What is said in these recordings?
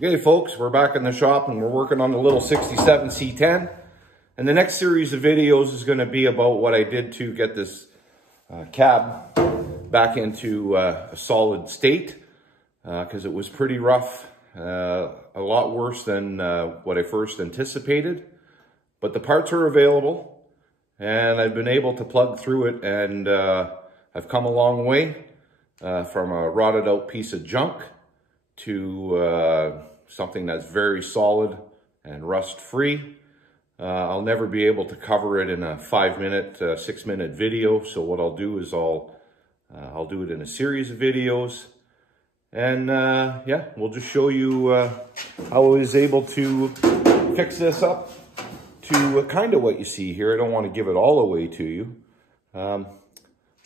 Okay folks, we're back in the shop and we're working on the little 67 C10. And the next series of videos is going to be about what I did to get this cab back into a solid state. Because it was pretty rough, a lot worse than what I first anticipated. But the parts are available and I've been able to plug through it, and I've come a long way from a rotted out piece of junk to something that's very solid and rust free. I'll never be able to cover it in a 5-minute, 6-minute video. So what I'll do is I'll do it in a series of videos. And yeah, we'll just show you how I was able to fix this up to kind of what you see here. I don't want to give it all away to you. But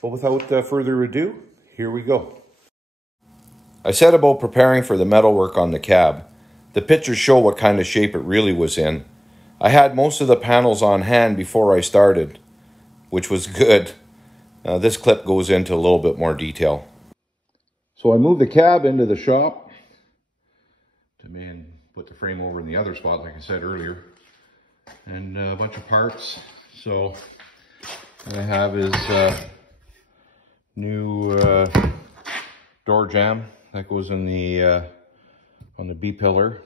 without further ado, here we go. I said about preparing for the metalwork on the cab. The pictures show what kind of shape it really was in. I had most of the panels on hand before I started, which was good. This clip goes into a little bit more detail. So I moved the cab into the shop to put the frame over in the other spot, like I said earlier, and a bunch of parts. So what I have is new door jamb that goes in the on the B pillar.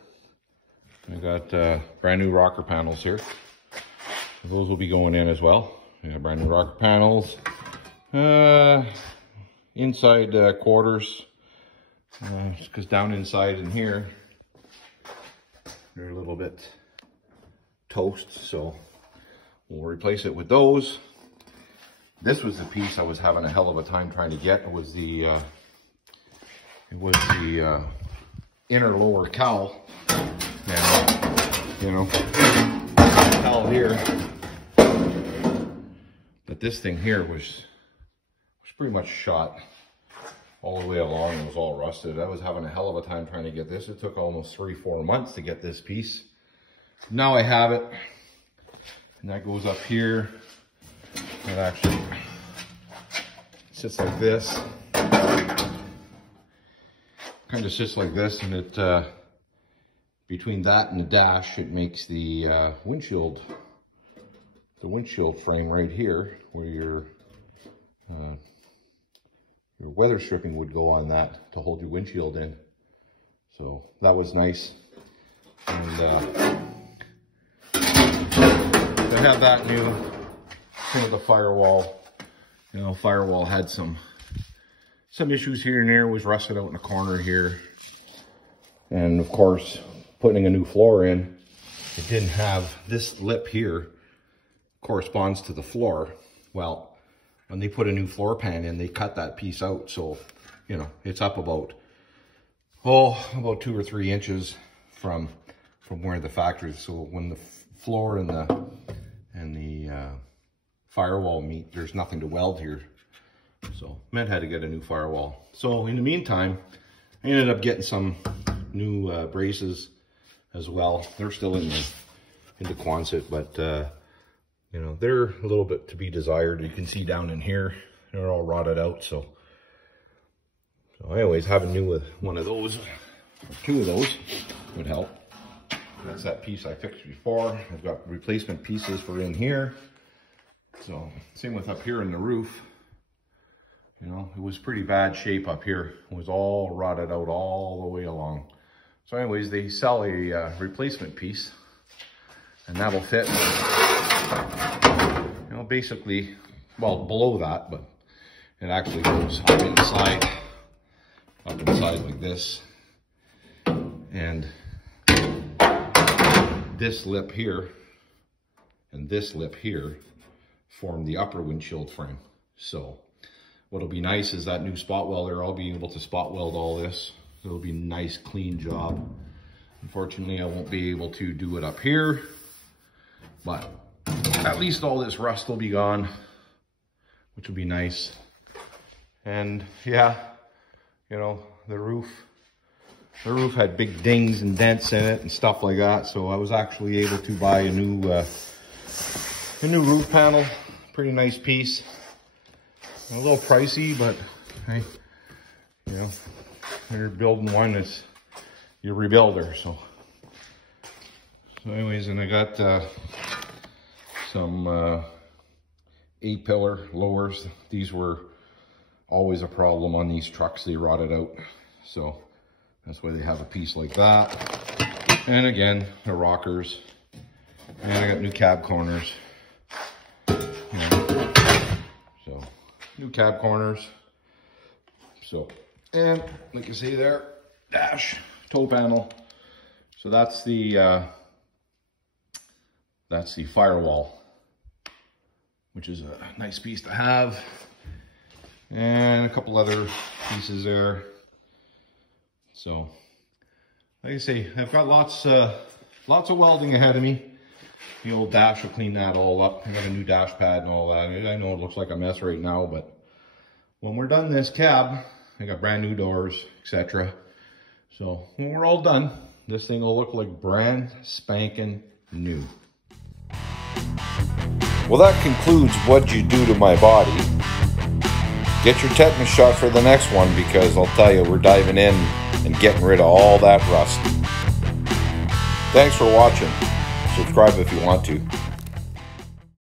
I got brand new rocker panels here. So those will be going in as well. We have brand new rocker panels. Inside quarters, because down inside in here, they're a little bit toast, so we'll replace it with those. This was the piece I was having a hell of a time trying to get. It was the inner lower cowl. Now, you know, cowl here, but this thing here was pretty much shot all the way along. It was all rusted. I was having a hell of a time trying to get this. It took almost 3-4 months to get this piece. Now I have it, and that goes up here. It actually sits like this. Kind of sits like this, and it between that and the dash, it makes the windshield frame right here, where your weather stripping would go on that to hold your windshield in. So that was nice. And to have that new, same with the firewall. You know, firewall had some issues here and there. Was rusted out in the corner here. And of course, putting a new floor in, it didn't have this lip here corresponds to the floor. Well, when they put a new floor pan in, they cut that piece out. So, you know, it's up about 2 or 3 inches from where the factory is. So when the floor and the firewall meet, there's nothing to weld here. So Matt had to get a new firewall. So in the meantime, I ended up getting some new braces as well. They're still in the Quonset, but you know, they're a little bit to be desired. You can see down in here, they're all rotted out. So anyways, having new one of those, or 2 of those would help. That's that piece I fixed before. I've got replacement pieces for in here. So same with up here in the roof. You know, it was pretty bad shape up here. It was all rotted out all the way along. So anyways, they sell a replacement piece, and that'll fit, you know, basically, well, below that, but it actually goes up inside like this. And this lip here and this lip here form the upper windshield frame. So what'll be nice is that new spot welder, I'll be able to spot weld all this. It'll be a nice clean job. Unfortunately, I won't be able to do it up here, but at least all this rust will be gone, which will be nice. And yeah, you know, the roof had big dings and dents in it and stuff like that. So I was actually able to buy a new roof panel. Pretty nice piece. A little pricey, but hey, you know, when you're building one, your rebuilder. So anyways, and I got some 8-pillar lowers. These were always a problem on these trucks. They rotted out. So that's why they have a piece like that. And again, the rockers. And I got new cab corners. So new cab corners. So, and like you see there, dash, toe panel. So that's the firewall, which is a nice piece to have. And a couple other pieces there. So, like I say, I've got lots of welding ahead of me. The old dash will clean that all up. I got a new dash pad and all that. I know it looks like a mess right now, but when we're done this cab, I got brand new doors, etc. So when we're all done, this thing will look like brand spanking new. Well, that concludes What'd You Do to My Body. Get your tetanus shot for the next one, because I'll tell you, we're diving in and getting rid of all that rust. Thanks for watching. Subscribe if you want to.